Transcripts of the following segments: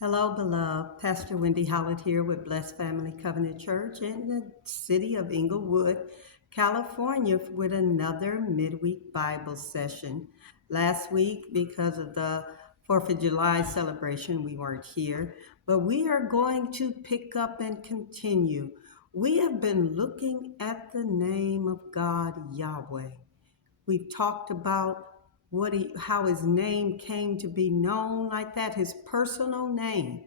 Hello, beloved. Pastor Wendy Howlett here with Blessed Family Covenant Church in the city of Inglewood, California, with another midweek Bible session. Last week, because of the 4th of July celebration, we weren't here, but we are going to pick up and continue. We have been looking at the name of God, Yahweh. We've talked about how his name came to be known like that, his personal name,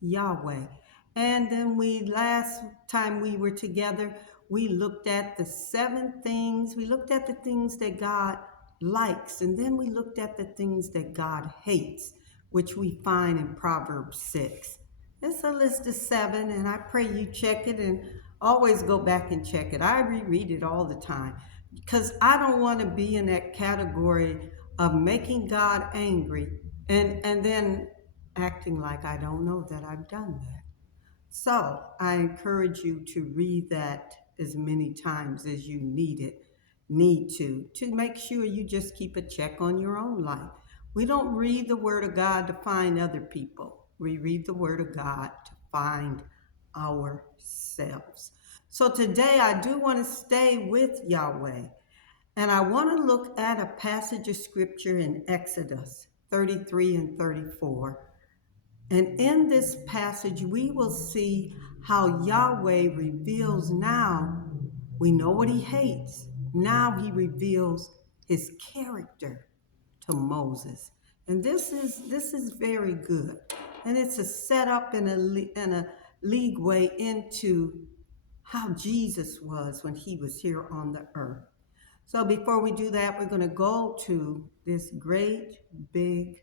Yahweh. And then last time we were together, we looked at the 7 things. We looked at the things that God likes, and then we looked at the things that God hates, which we find in Proverbs 6. It's a list of 7, and I pray you check it and always go back and check it. I reread it all the time because I don't want to be in that category of making God angry and then acting like I don't know that I've done that. So I encourage you to read that as many times as you need to make sure you just keep a check on your own life. We don't read the Word of God to find other people. We read the Word of God to find ourselves. So today I do want to stay with Yahweh, and I want to look at a passage of scripture in Exodus 33 and 34. And in this passage, we will see how Yahweh reveals now, we know what he hates. Now he reveals his character to Moses. And this is very good. And it's a setup and a league way into how Jesus was when he was here on the earth. So before we do that, we're going to go to this great big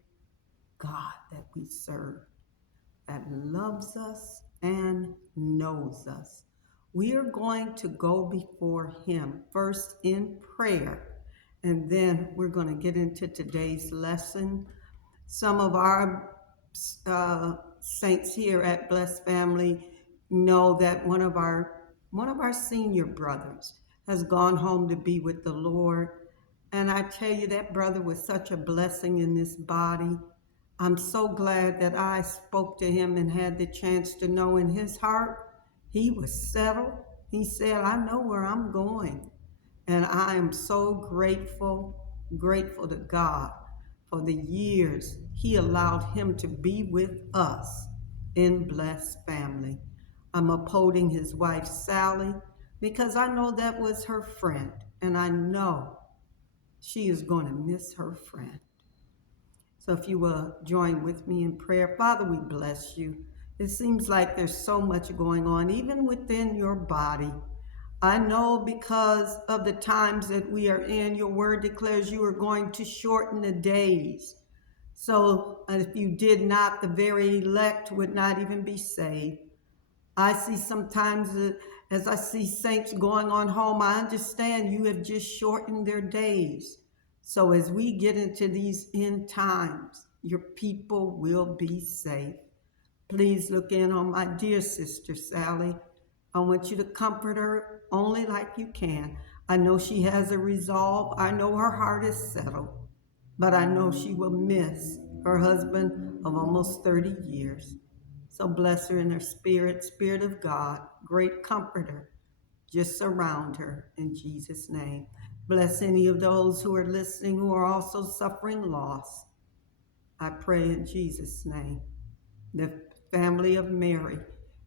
God that we serve, that loves us and knows us. We are going to go before him first in prayer, and then we're going to get into today's lesson. Some of our saints here at Blessed Family know that one of our senior brothers has gone home to be with the Lord. And I tell you, that brother was such a blessing in this body. I'm so glad that I spoke to him and had the chance to know in his heart, he was settled. He said, I know where I'm going. And I am so grateful to God for the years he allowed him to be with us in Blessed Family. I'm upholding his wife, Sally, because I know that was her friend, and I know she is going to miss her friend. So if you will join with me in prayer. Father, we bless you. It seems like there's so much going on, even within your body. I know because of the times that we are in, your word declares you are going to shorten the days. So if you did not, the very elect would not even be saved. I see sometimes as I see saints going on home, I understand you have just shortened their days. So as we get into these end times, your people will be safe. Please look in on my dear sister, Sally. I want you to comfort her only like you can. I know she has a resolve. I know her heart is settled, but I know she will miss her husband of almost 30 years. So bless her in her Spirit of God, great comforter. Just surround her in Jesus' name. Bless any of those who are listening who are also suffering loss. I pray in Jesus' name. The family of Mary,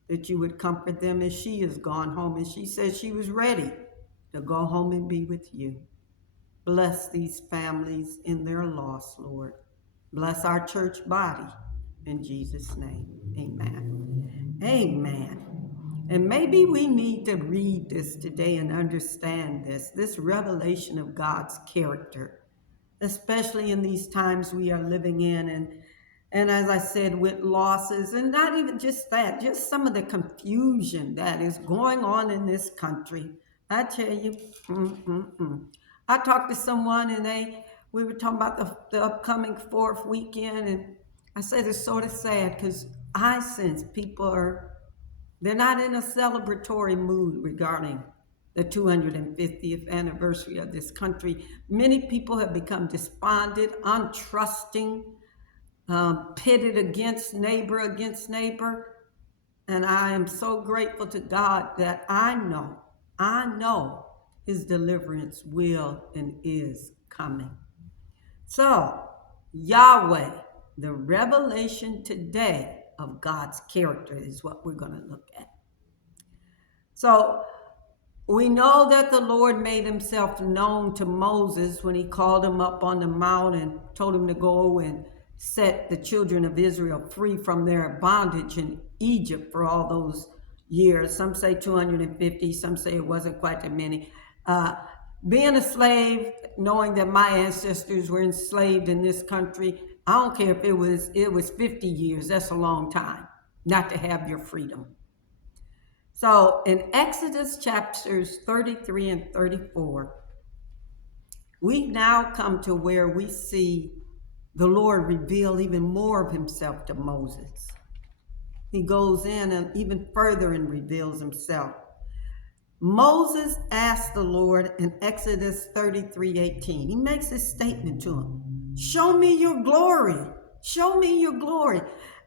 that you would comfort them as she has gone home, and she says she was ready to go home and be with you. Bless these families in their loss, Lord. Bless our church body. In Jesus' name, amen. Amen. And maybe we need to read this today and understand this revelation of God's character, especially in these times we are living in. And as I said, with losses, and not even just that, just some of the confusion that is going on in this country. I tell you, I talked to someone and we were talking about the upcoming 4th weekend, and I said it's sort of sad because I sense people they're not in a celebratory mood regarding the 250th anniversary of this country. Many people have become despondent, untrusting, pitted against neighbor. And I am so grateful to God that I know his deliverance will and is coming. So, Yahweh, the revelation today of God's character is what we're going to look at. So, we know that the Lord made himself known to Moses when he called him up on the mount and told him to go and set the children of Israel free from their bondage in Egypt for all those years. Some say 250, some say it wasn't quite that many. Being a slave, knowing that my ancestors were enslaved in this country, I don't care if it was 50 years, that's a long time not to have your freedom. So in Exodus chapters 33 and 34, we now come to where we see the Lord reveal even more of himself to Moses. He goes in and even further and reveals himself. Moses asked the Lord in Exodus 33:18. He makes this statement to him. Show me your glory. Show me your glory.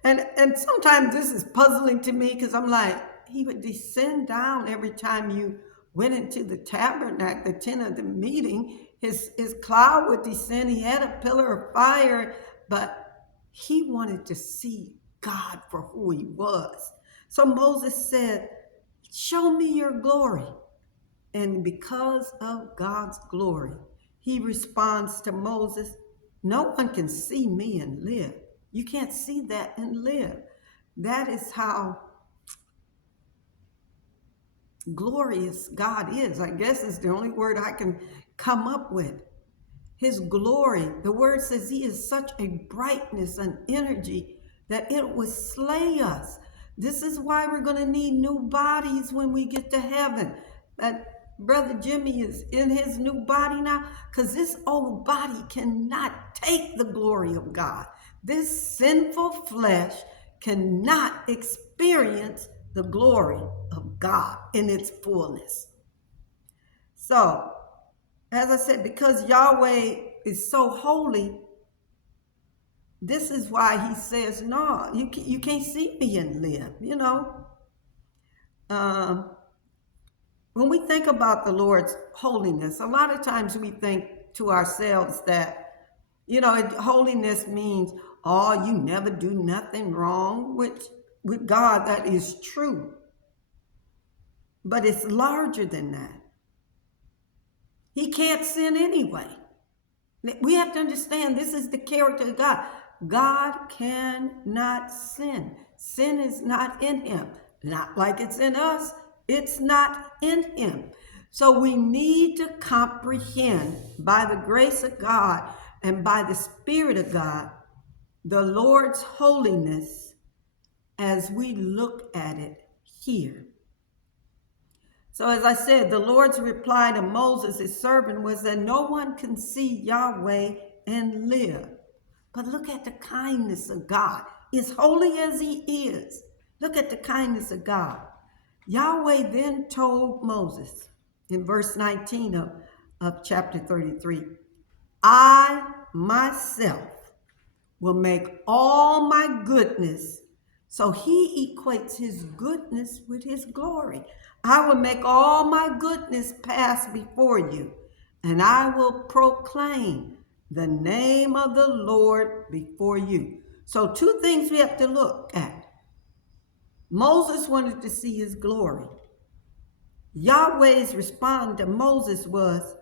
And sometimes this is puzzling to me because I'm like, he would descend down every time you went into the tabernacle, the tent of the meeting. His cloud would descend. He had a pillar of fire, but he wanted to see God for who he was. So Moses said, show me your glory. And because of God's glory, he responds to Moses, no one can see me and live. You can't see that and live. That is how glorious God is. I guess is the only word I can come up with. His glory, the word says he is such a brightness and energy that it would slay us. This is why we're going to need new bodies when we get to heaven. Brother Jimmy is in his new body now because this old body cannot take the glory of God. This sinful flesh cannot experience the glory of God in its fullness. So, as I said, because Yahweh is so holy, this is why he says, no, you can't see me and live, you know. When we think about the Lord's holiness, a lot of times we think to ourselves that, you know, holiness means, oh, you never do nothing wrong, which with God, that is true. But it's larger than that. He can't sin anyway. We have to understand this is the character of God. God cannot sin. Sin is not in him. Not like it's in us. It's not in him. So we need to comprehend by the grace of God and by the Spirit of God, the Lord's holiness as we look at it here. So as I said, the Lord's reply to Moses, his servant, was that no one can see Yahweh and live. But look at the kindness of God. As holy as he is, look at the kindness of God. Yahweh then told Moses in verse 19 of chapter 33, I myself will make all my goodness. So he equates his goodness with his glory. I will make all my goodness pass before you, and I will proclaim the name of the Lord before you. So two things we have to look at. Moses wanted to see his glory. Yahweh's response to Moses was,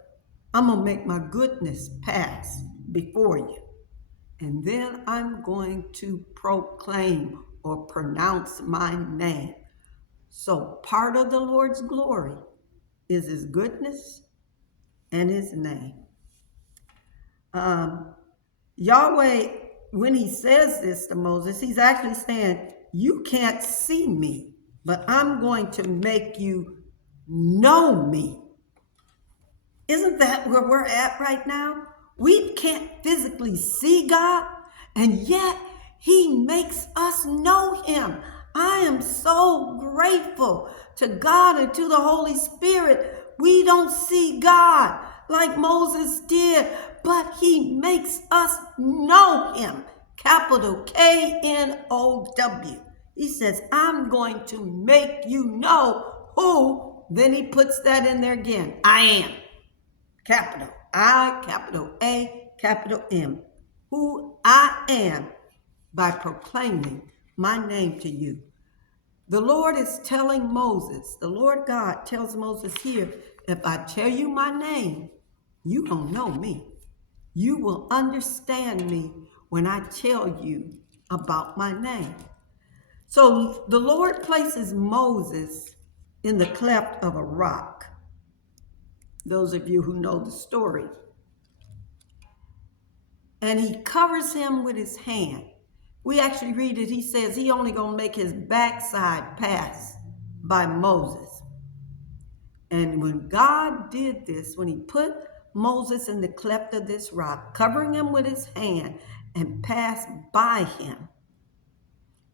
I'm going to make my goodness pass before you. And then I'm going to proclaim or pronounce my name. So part of the Lord's glory is his goodness and his name. Yahweh, when he says this to Moses, he's actually saying, you can't see me, but I'm going to make you know me. Isn't that where we're at right now? We can't physically see God, and yet he makes us know him. I am so grateful to God and to the Holy Spirit. We don't see God like Moses did, but he makes us know him. capital K-N-O-W. He says, I'm going to make you know who. Then he puts that in there again. I am. Capital I, capital A, capital M. Who I am by proclaiming my name to you. The Lord is telling Moses, the Lord God tells Moses here, if I tell you my name, you don't know me. You will understand me when I tell you about my name. So the Lord places Moses in the cleft of a rock. Those of you who know the story. And he covers him with his hand. We actually read it, he says he only gonna make his backside pass by Moses. And when God did this, when he put Moses in the cleft of this rock, covering him with his hand and passed by him,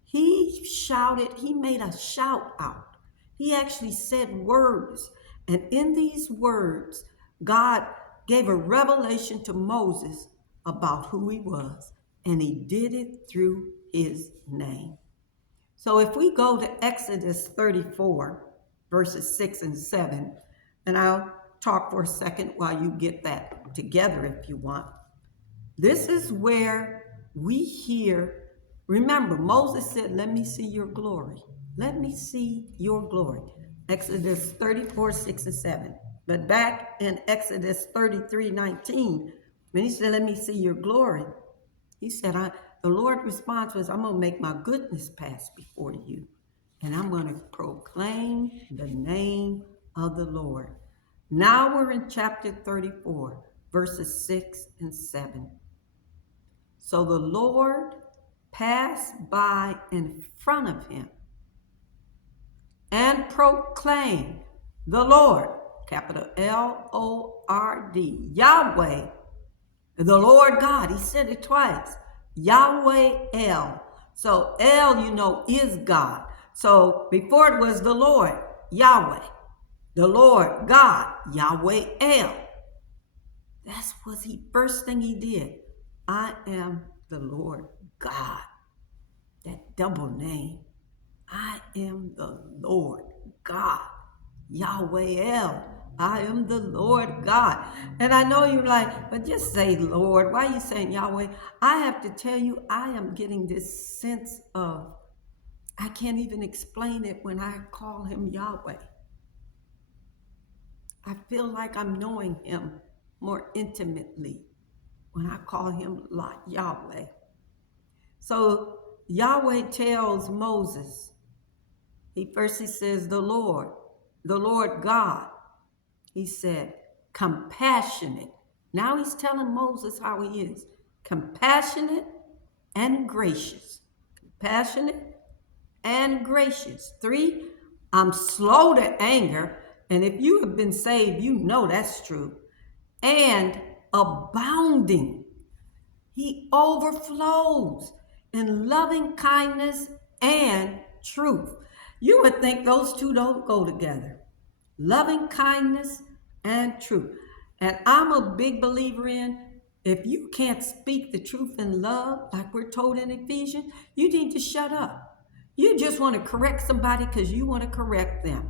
he shouted, he made a shout out. He actually said words. And in these words, God gave a revelation to Moses about who he was. And he did it through his name. So if we go to Exodus 34, verses 6 and 7, and I'll talk for a second while you get that together if you want. This is where we hear, remember, Moses said, let me see your glory. Let me see your glory. Exodus 34, 6 and 7. But back in Exodus 33, 19, when he said, let me see your glory, he said, the Lord's response was, I'm going to make my goodness pass before you. And I'm going to proclaim the name of the Lord. Now we're in chapter 34, verses 6 and 7. So the Lord passed by in front of him and proclaimed, the Lord, capital L-O-R-D, Yahweh, the Lord God. He said it twice. Yahweh El. So El, you know, is God. So before it was the Lord, Yahweh. The Lord God, Yahweh El. That's what he first thing he did. I am the Lord God. That double name. I am the Lord God. Yahweh El. I am the Lord God. And I know you're like, but just say Lord. Why are you saying Yahweh? I have to tell you, I am getting this sense of, I can't even explain it when I call him Yahweh. I feel like I'm knowing him more intimately when I call him Yahweh. So Yahweh tells Moses, he says, the Lord God. He said, compassionate. Now he's telling Moses how he is. Compassionate and gracious. Compassionate and gracious. 3, I'm slow to anger. And if you have been saved, you know that's true. And abounding. He overflows in loving kindness and truth. You would think those two don't go together. Loving kindness and truth. And I'm a big believer in, if you can't speak the truth in love, like we're told in Ephesians, you need to shut up. You just want to correct somebody because you want to correct them.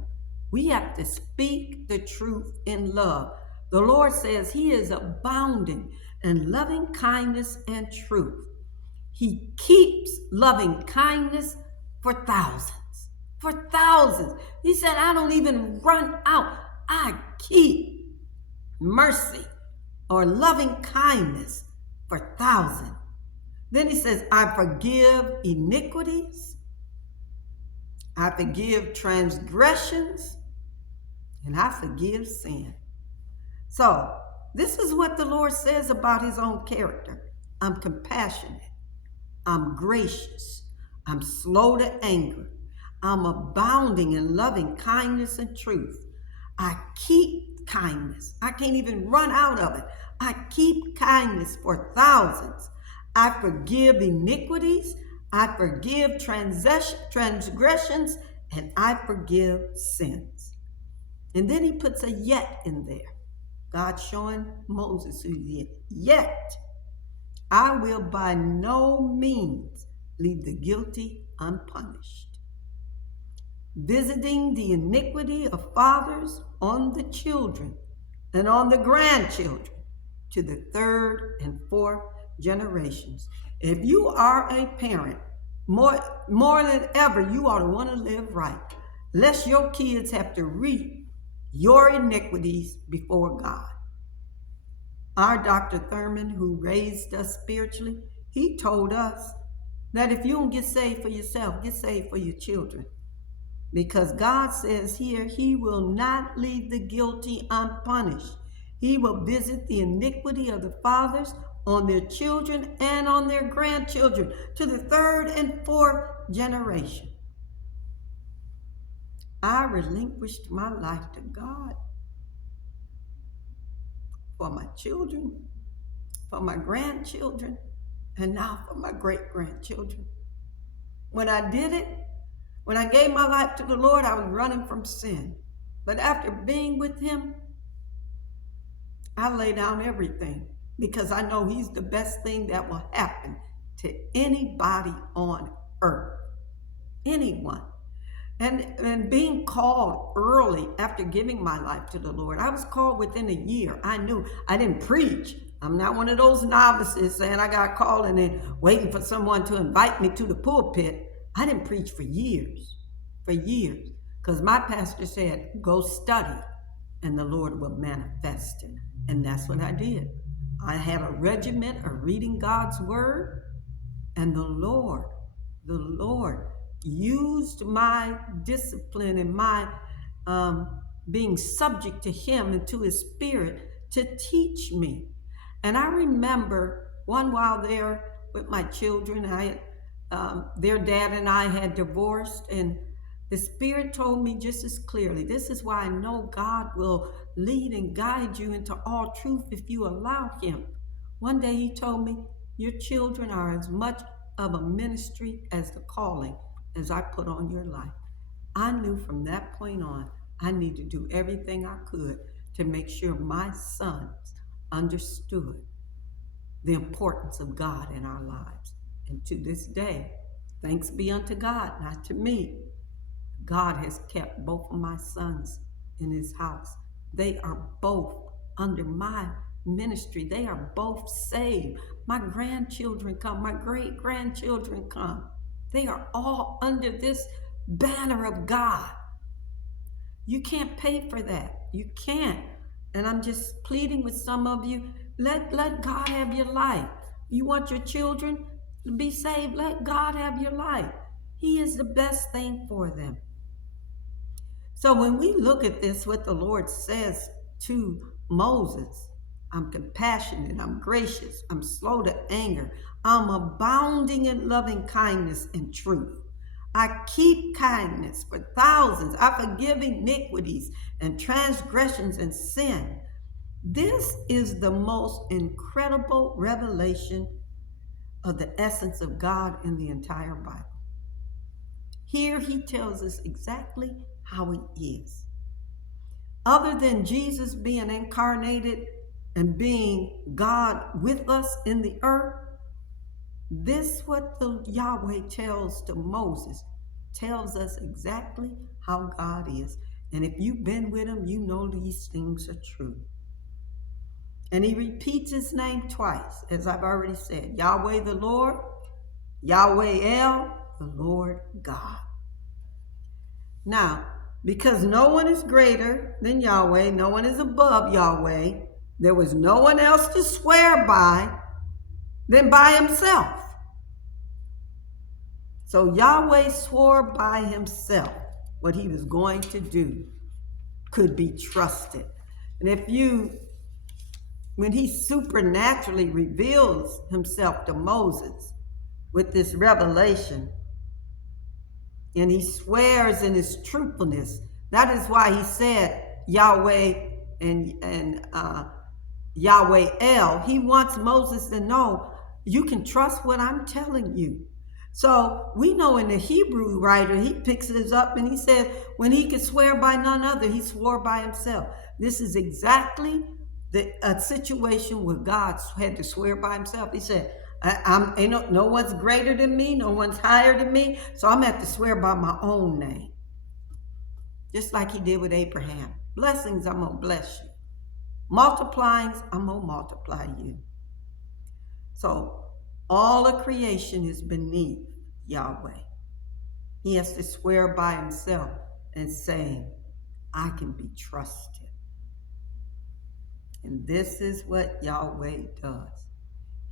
We have to speak the truth in love. The Lord says he is abounding in loving kindness and truth. He keeps loving kindness for thousands. For thousands. He said, I don't even run out. I keep mercy or loving kindness for thousands. Then he says, I forgive iniquities. I forgive transgressions. And I forgive sin. So this is what the Lord says about his own character. I'm compassionate. I'm gracious. I'm slow to anger. I'm abounding in loving kindness and truth. I keep kindness. I can't even run out of it. I keep kindness for thousands. I forgive iniquities. I forgive transgressions. And I forgive sins. And then he puts a yet in there. God showing Moses who he is. Yet I will by no means leave the guilty unpunished, visiting the iniquity of fathers on the children and on the grandchildren to the third and fourth generations. If you are a parent, more than ever, you ought to want to live right, lest your kids have to reap your iniquities before God. Our Dr. Thurman, who raised us spiritually, he told us that if you don't get saved for yourself, get saved for your children. Because God says here, he will not leave the guilty unpunished. He will visit the iniquity of the fathers on their children and on their grandchildren to the third and fourth generation. I relinquished my life to God for my children, for my grandchildren, and now for my great-grandchildren. When I did it, when I gave my life to the Lord, I was running from sin. But after being with him, I lay down everything because I know he's the best thing that will happen to anybody on earth. Anyone. And being called early after giving my life to the Lord, I was called within a year. I knew I didn't preach. I'm not one of those novices saying I got called and then waiting for someone to invite me to the pulpit. I didn't preach for years, because my pastor said, go study and the Lord will manifest it. And that's what I did. I had a regiment of reading God's word, and the Lord used my discipline and my being subject to him and to his spirit to teach me. And I remember one while there with my children, their dad and I had divorced, and the Spirit told me just as clearly, this is why I know God will lead and guide you into all truth if you allow him. One day he told me, your children are as much of a ministry as the calling as I put on your life. I knew from that point on, I need to do everything I could to make sure my sons understood the importance of God in our lives. And to this day, thanks be unto God, not to me, God has kept both of my sons in his house. They are both under my ministry. They are both saved. My grandchildren come. My great-grandchildren come. They are all under this banner of God. You can't pay for that. You can't. And I'm just pleading with some of you, let God have your life. You want your children to be saved? Let God have your life. He is the best thing for them. So when we look at this, what the Lord says to Moses, I'm compassionate, I'm gracious, I'm slow to anger, I'm abounding in loving kindness and truth. I keep kindness for thousands, I forgive iniquities and transgressions and sin. This is the most incredible revelation of the essence of God in the entire Bible. Here he tells us exactly how he is. Other than Jesus being incarnated and being God with us in the earth, this what the YAHWEH tells to Moses, tells us exactly how God is. And if you've been with him, you know these things are true. And he repeats his name twice, as I've already said. Yahweh the Lord, Yahweh El, the Lord God. Now, because no one is greater than Yahweh, no one is above Yahweh, there was no one else to swear by than by himself. So Yahweh swore by himself what he was going to do could be trusted. And when he supernaturally reveals himself to Moses with this revelation, and he swears in his truthfulness, that is why he said Yahweh and Yahweh El. He wants Moses to know, you can trust what I'm telling you. So we know in the Hebrew writer, he picks this up and he said, when he could swear by none other, he swore by himself. This is exactly a situation where God had to swear by himself. He said, ain't no one's greater than me, no one's higher than me, so I'm going to have to swear by my own name. Just like he did with Abraham. Blessings, I'm going to bless you. Multiplyings, I'm going to multiply you. So all of creation is beneath Yahweh. He has to swear by himself and saying, I can be trusted. And this is what Yahweh does.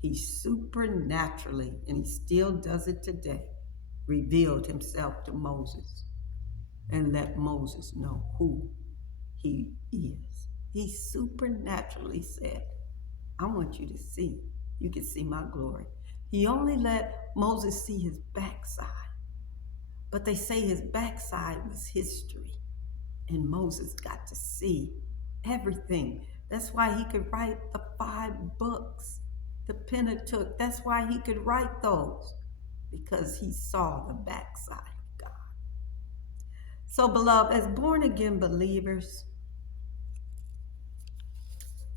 He supernaturally, and he still does it today, revealed himself to Moses and let Moses know who he is. He supernaturally said, I want you to see. You can see my glory. He only let Moses see his backside. But they say his backside was history. And Moses got to see everything. That's why he could write the 5 books, the Pentateuch. That's why he could write those, because he saw the backside of God. So, beloved, as born-again believers,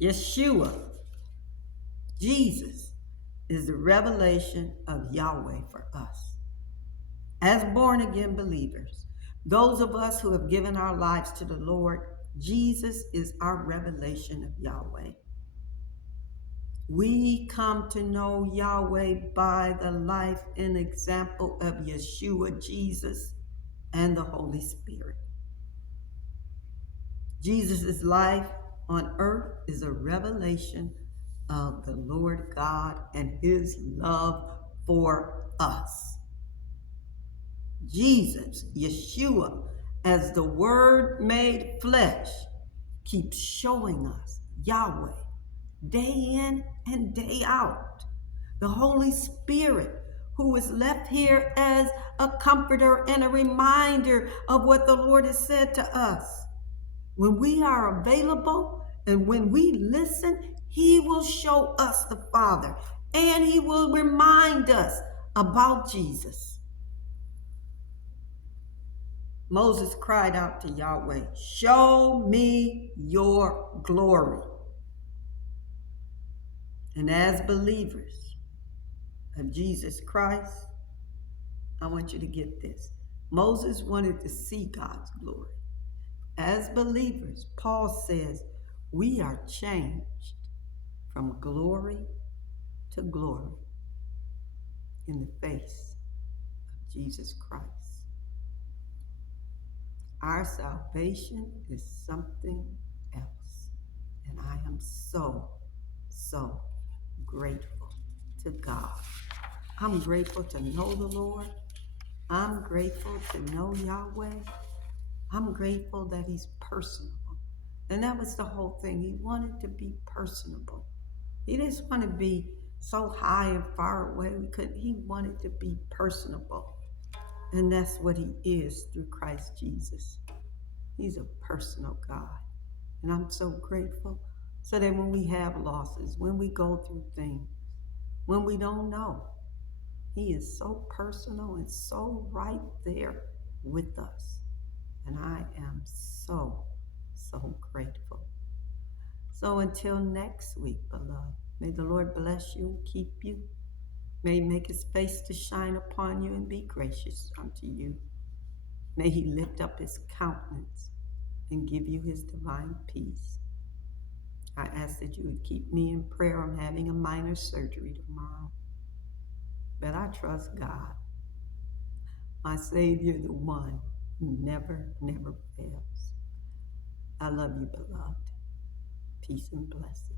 Yeshua, Jesus, is the revelation of Yahweh for us. As born-again believers, those of us who have given our lives to the Lord, Jesus is our revelation of Yahweh. We come to know Yahweh by the life and example of Yeshua, Jesus, and the Holy Spirit. Jesus' life on earth is a revelation of the Lord God and his love for us. Jesus, Yeshua, as the Word made flesh, keeps showing us Yahweh day in and day out. The Holy Spirit, who is left here as a comforter and a reminder of what the Lord has said to us. When we are available and when we listen, he will show us the Father, and he will remind us about Jesus. Moses cried out to Yahweh, show me your glory. And as believers of Jesus Christ, I want you to get this. Moses wanted to see God's glory. As believers, Paul says, we are changed from glory to glory in the face of Jesus Christ. Our salvation is something else. And I am so grateful to God. I'm grateful to know the Lord. I'm grateful to know Yahweh. I'm grateful that he's personable. And that was the whole thing. He wanted to be personable. He didn't want to be so high and far away. He wanted to be personable. And that's what he is through Christ Jesus. He's a personal God. And I'm so grateful so that when we have losses, when we go through things, when we don't know, he is so personal and so right there with us. And I am so grateful. So until next week, beloved, may the Lord bless you and keep you. May he make his face to shine upon you and be gracious unto you. May he lift up his countenance and give you his divine peace. I ask that you would keep me in prayer. I'm having a minor surgery tomorrow. But I trust God, my Savior, the one who never fails. I love you, beloved. Peace and blessings.